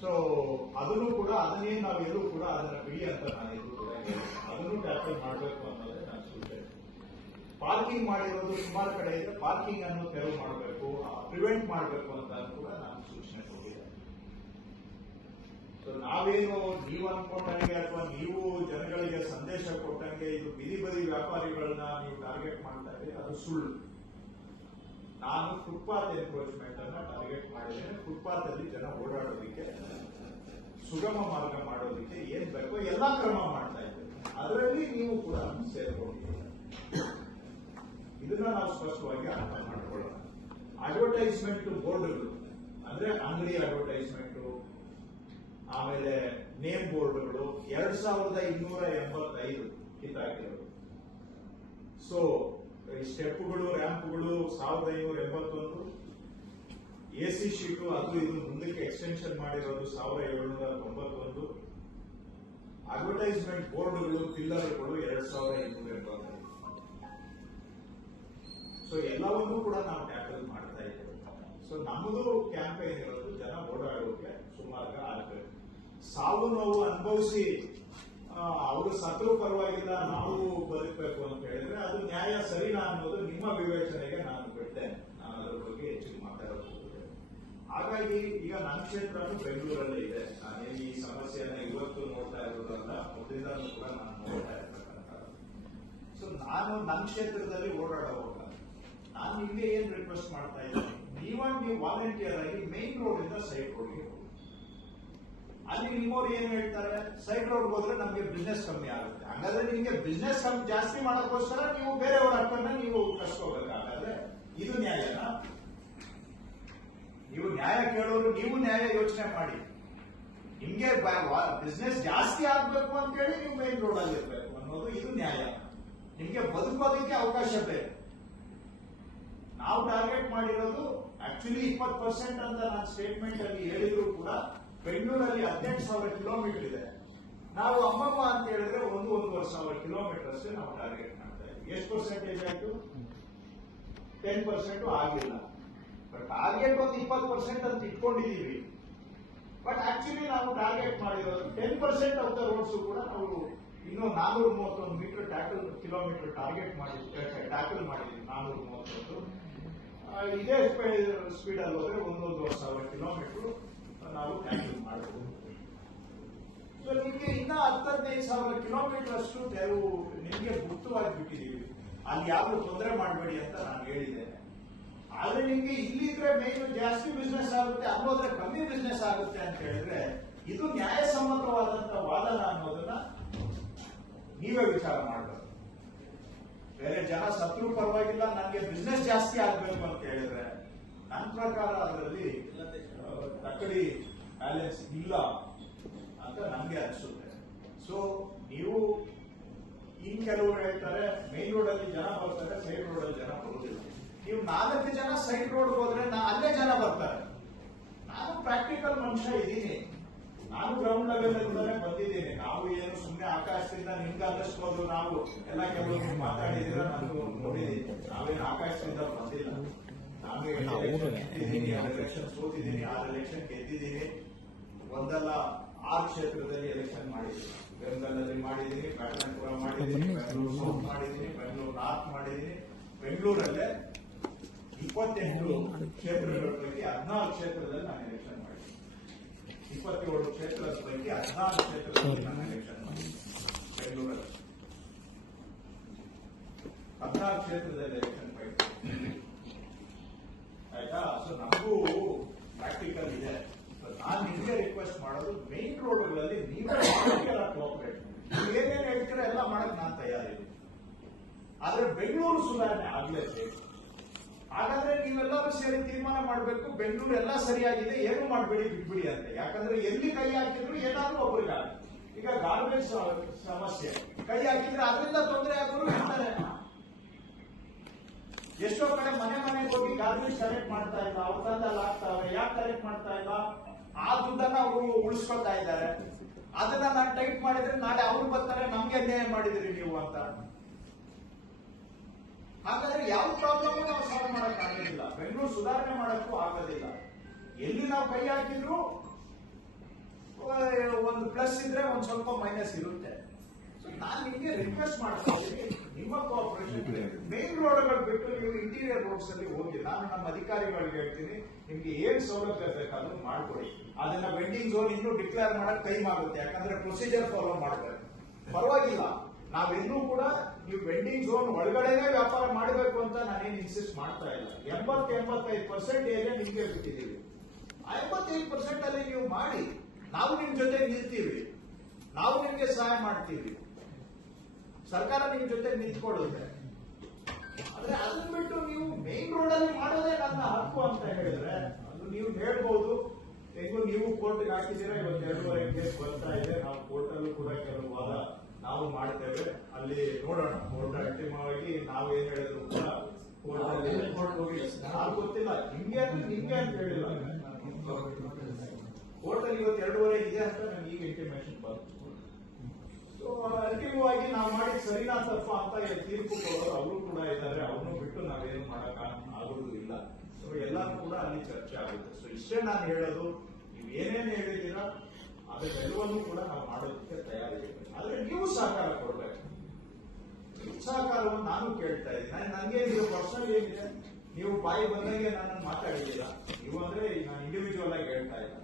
So ಅದನ್ನು ಕೂಡ ಅದನ್ನೇನು ನಾವು ಎಲ್ಲೂ ಕೂಡ ಅದನ್ನ ಬಿಡಿ ಅಂತ ನಾನು ಎಲ್ಲೂ ಕೂಡ ಅದನ್ನು ಟ್ಯಾಕಲ್ ಮಾಡಬೇಕು ಅನ್ನೋದೇ ನಾನು ಸೂಚನೆ. ಪಾರ್ಕಿಂಗ್ ಮಾಡಿರೋದು ಸುಮಾರು ಕಡೆ ಇದೆ, ಪಾರ್ಕಿಂಗ್ ಅನ್ನು ತೆರವು ಮಾಡಬೇಕು, ಪ್ರಿವೆಂಟ್ ಮಾಡಬೇಕು ಅಂತ ಕೂಡ ನಾನು ಸೂಚನೆ ಕೊಟ್ಟಿದ್ದೆ. ಸೊ ನಾವೇನು ನೀವು ಅನ್ಕೊಂಡಂಗೆ ಅಥವಾ ನೀವು ಜನಗಳಿಗೆ ಸಂದೇಶ ಕೊಟ್ಟಂಗೆ ಇದು ಬೀದಿ ಬದಿ ವ್ಯಾಪಾರಿಗಳನ್ನ ನೀವು ಟಾರ್ಗೆಟ್ ಮಾಡ್ತಾ ಇದ್ದೀರಿ, ಅದು ಸುಳ್ಳು. ನಾನು ಫುಟ್ಪಾತ್ ಎನ್ಕ್ರೋಚ್ಮೆಂಟ್ ಅನ್ನ ಟಾರ್ಗೆಟ್ ಮಾಡಿದ್ದೇನೆ. ಫುಟ್ಪಾತ್ ಅಲ್ಲಿ ಜನ ಓಡಾಡೋದಕ್ಕೆ ಸುಗಮ ಮಾರ್ಗ ಮಾಡೋದಕ್ಕೆ ಏನ್ ಬೇಕೋ ಎಲ್ಲಾ ಕ್ರಮ ಮಾಡ್ತಾ ಇದ್ದೇವೆ. ಅದರಲ್ಲಿ ನೀವು ಕೂಡ ಸೇರ್ಕೊಂಡಿದ್ದೀರಿ. ಇದನ್ನ ನಾವು ಸ್ಪಷ್ಟವಾಗಿ ಅರ್ಥ ಮಾಡ್ಕೊಳ್ಳೋಣ. ಅಡ್ವರ್ಟೈಸ್ಮೆಂಟ್ ಬೋರ್ಡ್ಗಳು ಅಂದ್ರೆ ಅಂಗಡಿ ಅಡ್ವರ್ಟೈಸ್ಮೆಂಟ್, ಆಮೇಲೆ ನೇಮ್ ಬೋರ್ಡ್ಗಳು 2285 ಕಿತ್ತಾಕಿರೋದು. ಸೊ ಸ್ಟೆಪ್ಗಳು, ರ್ಯಾಂಪ್ಗಳು 1581, ಎಸಿ ಶೀಟು ಅದು ಇದು ಮುಂದಕ್ಕೆ ಎಕ್ಸ್ಟೆನ್ಷನ್ ಮಾಡಿರೋದು 1791, ಅಡ್ವರ್ಟೈಸ್ಮೆಂಟ್ ಬೋರ್ಡ್ಗಳು, ಪಿಲ್ಲರ್ಗಳು 2280. ಸೊ ಎಲ್ಲವನ್ನೂ ಕೂಡ ನಾವು ಟ್ಯಾಕಲ್ ಮಾಡ್ತಾ ಇದ್ದೇವೆ. ಸೊ ನಮ್ಮದು ಕ್ಯಾಂಪೇನ್ ಇರೋದು ಜನ ಓಡಾಡೋಕೆ ಸುಮಾರು ಆಗಬೇಕು. ಸಾವು ನೋವು ಅನುಭವಿಸಿ ಅವರು ಸತ್ರು ಪರವಾಗಿಲ್ಲ ನಾವು ಬದುಕಬೇಕು ಅಂತ ಹೇಳಿದ್ರೆ ಅದು ನ್ಯಾಯ ಸರಿನಾ ಅನ್ನೋದು ನಿಮ್ಮ ವಿವೇಚನೆಗೆ ನಾನು ಬಿಡ್ತೇನೆ. ನಾನು ಅದರ ಬಗ್ಗೆ ಹೆಚ್ಚಿಗೆ ಮಾತಾಡಬಹುದು. ಹಾಗಾಗಿ ಈಗ ನನ್ನ ಕ್ಷೇತ್ರನೂ ಬೆಂಗಳೂರಲ್ಲೇ ಇದೆ. ನಾನು ಈ ಸಮಸ್ಯೆಯನ್ನ ಇವತ್ತು ನೋಡ್ತಾ ಇರೋದಲ್ಲ, ಮೊದಲಿಂದಲೂ ಕೂಡ ನಾನು ನೋಡ್ತಾ ಇರ್ತಕ್ಕಂಥ. ಸೊ ನಾನು ನನ್ನ ಕ್ಷೇತ್ರದಲ್ಲಿ ಓಡಾಡುವಾಗ ನಾನು ನಿಮಗೆ ಏನ್ ರಿಕ್ವೆಸ್ಟ್ ಮಾಡ್ತಾ ಇದ್ದೀನಿ, ನೀವು ವಾಲಂಟಿಯರ್ ಆಗಿ ಮೇನ್ ರೋಡ್ ಇಂದ ಸೈಡ್ ರೋಡ್ಗೆ ಹೋಗಿ. ಅಲ್ಲಿ ನಿಮ್ಮವ್ರು ಏನ್ ಹೇಳ್ತಾರೆ, ಸೈಡ್ ರೋಡ್ ಹೋದ್ರೆ ನಮ್ಗೆ ಬಿಸ್ನೆಸ್ ಕಮ್ಮಿ ಆಗುತ್ತೆ. ಹಾಗಾದ್ರೆ ನಿಮ್ಗೆ ಬಿಸ್ನೆಸ್ ಜಾಸ್ತಿ ಮಾಡೋಕ್ಕೋಸ್ಕರ ನೀವು ಬೇರೆಯವ್ರ ಹಕ್ಕನ್ನ ನೀವು ಕಸ್ಕೋಬೇಕಾದ್ರೆ ಇದು ನ್ಯಾಯನಾ? ನೀವು ನ್ಯಾಯ ಕೇಳೋರು, ನೀವು ನ್ಯಾಯ ಯೋಚನೆ ಮಾಡಿ. ನಿಮ್ಗೆ ಬಿಸ್ನೆಸ್ ಜಾಸ್ತಿ ಆಗ್ಬೇಕು ಅಂತ ಹೇಳಿ ನೀವು ಮೇನ್ ರೋಡ್ ಅಲ್ಲಿ ಇರ್ಬೇಕು ಅನ್ನೋದು ಇದು ನ್ಯಾಯ? ನಿಮ್ಗೆ ಬದುಕೋದಕ್ಕೆ ಅವಕಾಶ ಬೇಕು. ನಾವು ಟಾರ್ಗೆಟ್ ಮಾಡಿರೋದು ಆಕ್ಚುಲಿ 20% ಅಂತ ನಾನು ಸ್ಟೇಟ್ಮೆಂಟ್ ಅಲ್ಲಿ ಹೇಳಿದ್ರು ಕೂಡ ಬೆಂಗಳೂರಲ್ಲಿ 18,000 ಕಿಲೋಮೀಟರ್ ಇದೆ. ನಾವು ಅಮ್ಮಮ್ಮ ಅಂತ ಹೇಳಿದ್ರೆ 1,500 ಕಿಲೋಮೀಟರ್ ಅಷ್ಟೇ ನಾವು ಟಾರ್ಗೆಟ್ ಮಾಡ್ತಾ ಇದ್ದೀವಿ. ಎಷ್ಟು ಪರ್ಸೆಂಟೇಜ್ ಆಯ್ತು? 10% ಆಗಿಲ್ಲ. ಬಟ್ ಟಾರ್ಗೆಟ್ ಒಂದು 20% ಅಂತ ಇಟ್ಕೊಂಡಿದೀವಿ. ಬಟ್ ಆಕ್ಚುಲಿ ನಾವು ಟಾರ್ಗೆಟ್ ಮಾಡಿರೋದು 10% ಆಫ್ ದ ರೋಡ್ಸ್ ಕೂಡ ನಾವು ಇನ್ನು 431 ಮೀಟರ್ ಕಿಲೋಮೀಟರ್ ಟಾರ್ಗೆಟ್ ಟ್ಯಾಕಲ್ ಮಾಡಿದ್ವಿ. 431 ಇದೇ ಸ್ಪೀಡ್ ಅಲ್ಲಿ ಹೋದ್ರೆ 1,500 ಕಿಲೋಮೀಟರ್ ನಾವು ಟ್ಯಾಕಲ್ ಮಾಡಬಹುದು. ಸೊ ನಿಮ್ಗೆ ಇನ್ನ 15,000 ಕಿಲೋಮೀಟರ್ ಅಷ್ಟು ತೆರವು ನಿಮ್ಗೆ ಗುಪ್ತವಾಗಿ ಬಿಟ್ಟಿದೀವಿ. ಅಲ್ಲಿ ಯಾರು ತೊಂದರೆ ಮಾಡಬೇಡಿ ಅಂತ ನಾನು ಹೇಳಿದ್ದೇನೆ. ಆದ್ರೆ ನಿಮ್ಗೆ ಇಲ್ಲಿದ್ರೆ ಮೇನ್ ಜಾಸ್ತಿ ಬಿಸ್ನೆಸ್ ಆಗುತ್ತೆ, ಅಲ್ಲೋದ್ರೆ ಕಮ್ಮಿ ಬಿಸ್ನೆಸ್ ಆಗುತ್ತೆ ಅಂತ ಹೇಳಿದ್ರೆ ಇದು ನ್ಯಾಯಸಮ್ಮತವಾದಂತ ವಾದನ ಅನ್ನೋದನ್ನ ನೀವೇ ವಿಚಾರ ಮಾಡಬೇಕು. ಬೇರೆ ಜನ ಸತ್ರು ಪರವಾಗಿಲ್ಲ, ನನಗೆ ಬಿಸ್ನೆಸ್ ಜಾಸ್ತಿ ಆಗ್ಬೇಕು ಅಂತ ಹೇಳಿದ್ರೆ ನನ್ನ ಪ್ರಕಾರ ಅದರಲ್ಲಿ ತಕ್ಕಡಿ ಬ್ಯಾಲೆನ್ಸ್ ಇಲ್ಲ ಅಂತ ನಮ್ಗೆ ಅನಿಸುತ್ತೆ. ಸೊ ನೀವು ಇನ್ ಕೆಲವರು ಹೇಳ್ತಾರೆ ಮೇನ್ ರೋಡ್ ಅಲ್ಲಿ ಜನ ಬರ್ತಾರೆ, ಸೈಡ್ ರೋಡ್ ಅಲ್ಲಿ ಜನ ಬರುವುದಿಲ್ಲ. ನೀವು 4 ಜನ ಸೈಡ್ ರೋಡ್ ಹೋದ್ರೆ ಅಲ್ಲೇ ಜನ ಬರ್ತಾರೆ. ನಾನು ಪ್ರಾಕ್ಟಿಕಲ್ ಮನುಷ್ಯ ಇದ್ದೀನಿ, ನಾನು ಗ್ರೌಂಡ್ ಲೆವೆಲ್ ಇಂದಾನೆ ಬಂದಿದ್ದೀನಿ. ನಾವು ಏನು ಸುಮ್ಮನೆ ಆಕಾಶದಿಂದ ನಿಮ್ಗೆ ಅನ್ನಿಸ್ಬೋದು, ನಾವು ಎಲ್ಲ ಕೆಲವರು ಮಾತಾಡಿದಿರ ನಾನು ನೋಡಿದ್ದೀನಿ. ನಾವೇನು ಆಕಾಶದಿಂದ ಬಂದಿಲ್ಲ. ನಾನು ಎಲೆಕ್ಷನ್ ಸೋತಿದ್ದೀನಿ, 6 ಎಲೆಕ್ಷನ್ ಗೆದ್ದಿದ್ದೀನಿ. ಒಂದಲ್ಲ 6 ಕ್ಷೇತ್ರದಲ್ಲಿ ಎಲೆಕ್ಷನ್ ಮಾಡಿದ್ದೀನಿ. ಬೆಂಗಳೂರಲ್ಲಿ ಮಾಡಿದ್ದೀನಿ, ಬ್ಯಾಟನ್ಪುರ ಮಾಡಿದ್ದೀನಿ, ಬೆಂಗಳೂರು ಸೌತ್ ಮಾಡಿದ್ದೀನಿ, ಬೆಂಗಳೂರು ನಾರ್ತ್ ಮಾಡಿದ್ದೀನಿ. ಬೆಂಗಳೂರಲ್ಲೇ 28 ಕ್ಷೇತ್ರಗಳ ಪೈಕಿ 14 ಕ್ಷೇತ್ರದಲ್ಲಿ ನಾನು ಎಲೆಕ್ಷನ್ ಮಾಡಿದ್ದೀನಿ. 27 ಕ್ಷೇತ್ರದ ಪೈಕಿ 14 ಕ್ಷೇತ್ರದಲ್ಲಿ ನಾನು ಎಲೆಕ್ಷನ್ ಮಾಡಿದ್ದೀನಿ. ಬೆಂಗಳೂರಲ್ಲಿ 14 ಕ್ಷೇತ್ರದಲ್ಲಿ ಎಲೆಕ್ಷನ್ ಪೈಕಿ ಆಯ್ತಾ. ಸೊ ನಮಗೂ ಪ್ರಾಕ್ಟಿಕಲ್ ಇದೆ. ನಾನು ನಿಮಗೆ ರಿಕ್ವೆಸ್ಟ್ ಮಾಡೋದು ಮೇನ್ ರೋಡ್ಗಳಲ್ಲಿ ನೀವೇ ಕೋಆಪರೇಟ್ ಮಾಡಿ. ಏನೇನು ಹೇಳ್ತೀರ ಎಲ್ಲ ಮಾಡಕ್ ನಾನು ತಯಾರಿದ್ದೀನಿ. ಆದ್ರೆ ಬೆಂಗಳೂರು ಸುಧಾರಣೆ ಆಗ್ಲೇಬೇಕು. ಹಾಗಾದ್ರೆ ನೀವೆಲ್ಲರೂ ಸೇರಿ ತೀರ್ಮಾನ ಮಾಡಬೇಕು, ಬೆಂಗಳೂರು ಎಲ್ಲ ಸರಿಯಾಗಿದೆ, ಏನು ಮಾಡಬೇಡಿ, ಬಿಟ್ಬಿಡಿ ಅಂತ. ಯಾಕಂದ್ರೆ ಎಲ್ಲಿ ಕೈ ಹಾಕಿದ್ರು ಏನಾದ್ರೂ ಒಬ್ಬರಿಗಾಗುತ್ತೆ. ಈಗ ಗಾರ್ಬೇಜ್ ಸಮಸ್ಯೆ ಕೈ ಹಾಕಿದ್ರೆ ಅದರಿಂದ ತೊಂದರೆ ಆಗೋರು ಇರ್ತಾರೆ. ಎಷ್ಟೋ ಕಡೆ ಮನೆಗೆ ಹೋಗಿ ಗಾರ್ಬೇಜ್ ಕಲೆಕ್ಟ್ ಮಾಡ್ತಾ ಇಲ್ಲ, ಅವ್ರ ತಂದಲ್ಲಿ ಆಗ್ತಾವೆ. ಯಾಕೆ ಕಲೆಕ್ಟ್ ಮಾಡ್ತಾ ಇಲ್ಲ? ಆ ದುಡ್ಡನ್ನ ಅವರು ಉಳಿಸ್ಕೊತಾ ಇದ್ದಾರೆ. ಅದನ್ನ ನಾನು ಟೈಟ್ ಮಾಡಿದ್ರೆ ನಾಳೆ ಅವ್ರು ಬರ್ತಾರೆ, ನಮ್ಗೆ ಅನ್ಯಾಯ ಮಾಡಿದ್ರಿ ನೀವು ಅಂತ. ಹಾಗಾದ್ರೆ ಯಾವ ಪ್ರಾಬ್ಲಮ್ ನಾವು ಸಾಲ್ವ್ ಮಾಡಕ್ ಆಗೋದಿಲ್ಲ, ಬೆಂಗಳೂರು ಸುಧಾರಣೆ ಮಾಡಕ್ಕೂ ಆಗೋದಿಲ್ಲ. ಎಲ್ಲಿ ನಾವು ಕೈ ಹಾಕಿದ್ರು ಒಂದು ಪ್ಲಸ್ ಇದ್ರೆ ಒಂದ್ ಸ್ವಲ್ಪ ಮೈನಸ್ ಇರುತ್ತೆ. ನಾನು ನಿಮಗೆ ರಿಕ್ವೆಸ್ಟ್ ಮಾಡ್ತಾ ಇದ್ದೀನಿ, ನಿಮ್ಮ ಕೋಆಪರೇಷನ್ ಮೇನ್ ರೋಡ್ಗಳು ಬಿಟ್ಟು ನೀವು ಇಂಟೀರಿಯರ್ ರೋಡ್ಸ್ ಅಲ್ಲಿ ಹೋಗಿ, ನಾನು ನಮ್ಮ ಅಧಿಕಾರಿಗಳಿಗೆ ಹೇಳ್ತೀನಿ, ನಿಮ್ಗೆ ಏನ್ ಸೌಲಭ್ಯ ಬೇಕಾದ್ರೂ ಮಾಡ್ಕೊಡಿ. ಅದನ್ನ ವೆಂಡಿಂಗ್ ಝೋನ್ ಇನ್ನೂ ಡಿಕ್ಲೇರ್ ಮಾಡಕ್ ಟೈಮ್ ಆಗುತ್ತೆ, ಯಾಕಂದ್ರೆ ಪ್ರೊಸೀಜರ್ ಫಾಲೋ ಮಾಡ್ತಾರೆ. ಪರವಾಗಿಲ್ಲ, ನಾವೆಲ್ಲೂ ಕೂಡ ನೀವು ವೆಂಡಿಂಗ್ ಝೋನ್ ಒಳಗಡೆನೆ ವ್ಯಾಪಾರ ಮಾಡಬೇಕು ಅಂತ ನಾನೇನು ಇನ್ಸಿಸ್ಟ್ ಮಾಡ್ತಾ ಇಲ್ಲ. 80-85% ಏರಿಯಾ ನಿಮ್ಗೆ ಬಿಟ್ಟಿದ್ದೀವಿ. 55% ಅಲ್ಲಿ ನೀವು ಮಾಡಿ, ನಾವು ನಿಮ್ ಜೊತೆ ನಿಲ್ತೀವಿ, ನಾವು ನಿಮ್ಗೆ ಸಹಾಯ ಮಾಡ್ತೀವಿ, ಸರ್ಕಾರ ನಿಮ್ ಜೊತೆ ನಿಂತ್ಕೊಳ್ಳುತ್ತೆ. ಆದ್ರೆ ಅದನ್ನ ಬಿಟ್ಟು ನೀವು ಮೇನ್ ರೋಡ್ ಅಲ್ಲಿ ಮಾಡೋದೇ ನನ್ನ ಹಕ್ಕು ಅಂತ ಹೇಳಿದ್ರೆ ಅದು ನೀವು ಹೇಳ್ಬಹುದು. ಹೆಂಗು ನೀವು ಕೋರ್ಟ್ಗೆ ಹಾಕಿದ್ದೀರಾ, ಇವತ್ತು 2.5 ಕೇಸ್ ಬರ್ತಾ ಇದೆ. ನಾವು ಕೋರ್ಟ್ ಅಲ್ಲೂ ಕೂಡ ಕೆಲವು ವಾದ ನಾವು ಮಾಡ್ತೇವೆ, ಅಲ್ಲಿ ನೋಡೋಣ. ಕೋರ್ಟ್ ಅಂತಿಮವಾಗಿ ನಾವು ಏನ್ ಹೇಳಿದ್ರು ಕೂಡ ಕೋರ್ಟ್ ಅಲ್ಲಿ ಹೋಗಿ ನಾವು ಗೊತ್ತಿಲ್ಲ, ನಿಮ್ಗೆ ಅಂದ್ರೆ ನಿಮ್ಗೆ ಅಂತ ಹೇಳಿಲ್ಲ. ಕೋರ್ಟ್ ಅಲ್ಲಿ ಇವತ್ತು 2.5 ಇದೆ ಅಂತ ನನ್ಗೆ ಈಗ ಇಂಟಿಮೇಷನ್ ಬಂತು. ಸೊ ಅಂತಿಮವಾಗಿ ನಾವು ಮಾಡಿದ ಸರಿನಾ ತಪ್ಪ ಅಂತ ತೀರ್ಪು ಕೊಡೋರು ಅವರು ಕೂಡ ಇದ್ದಾರೆ. ಅವ್ರನ್ನೂ ಬಿಟ್ಟು ನಾವೇನು ಮಾಡಕ್ ಆಗೋದು ಇಲ್ಲ. ಸೊ ಎಲ್ಲಾನು ಕೂಡ ಅಲ್ಲಿ ಚರ್ಚೆ ಆಗುತ್ತೆ. ಸೊ ಇಷ್ಟೇ ನಾನು ಹೇಳೋದು, ನೀವು ಏನೇನು ಹೇಳಿದ್ದೀರಾ ಅದೆಲ್ಲವನ್ನೂ ಕೂಡ ನಾವು ಮಾಡೋದಕ್ಕೆ ತಯಾರಿದ್ದೀವಿ. ಆದ್ರೆ ನೀವು ಸಹಕಾರ ಕೊಡ್ಬೇಕು. ಸಹಕಾರವನ್ನು ನಾನು ಕೇಳ್ತಾ ಇದ್ದೀನಿ. ನನಗೆ ನೀವು ಪರ್ಸನಲ್ ಏನಿದೆ, ನೀವು ಬಾಯಿ ಬಂದಂಗೆ ನನ್ನನ್ನು ಮಾತಾಡಿದ್ದೀರಾ. ನೀವು ಅಂದ್ರೆ ನಾನು ಇಂಡಿವಿಜುವಲ್ ಆಗಿ ಹೇಳ್ತಾ ಇಲ್ಲ.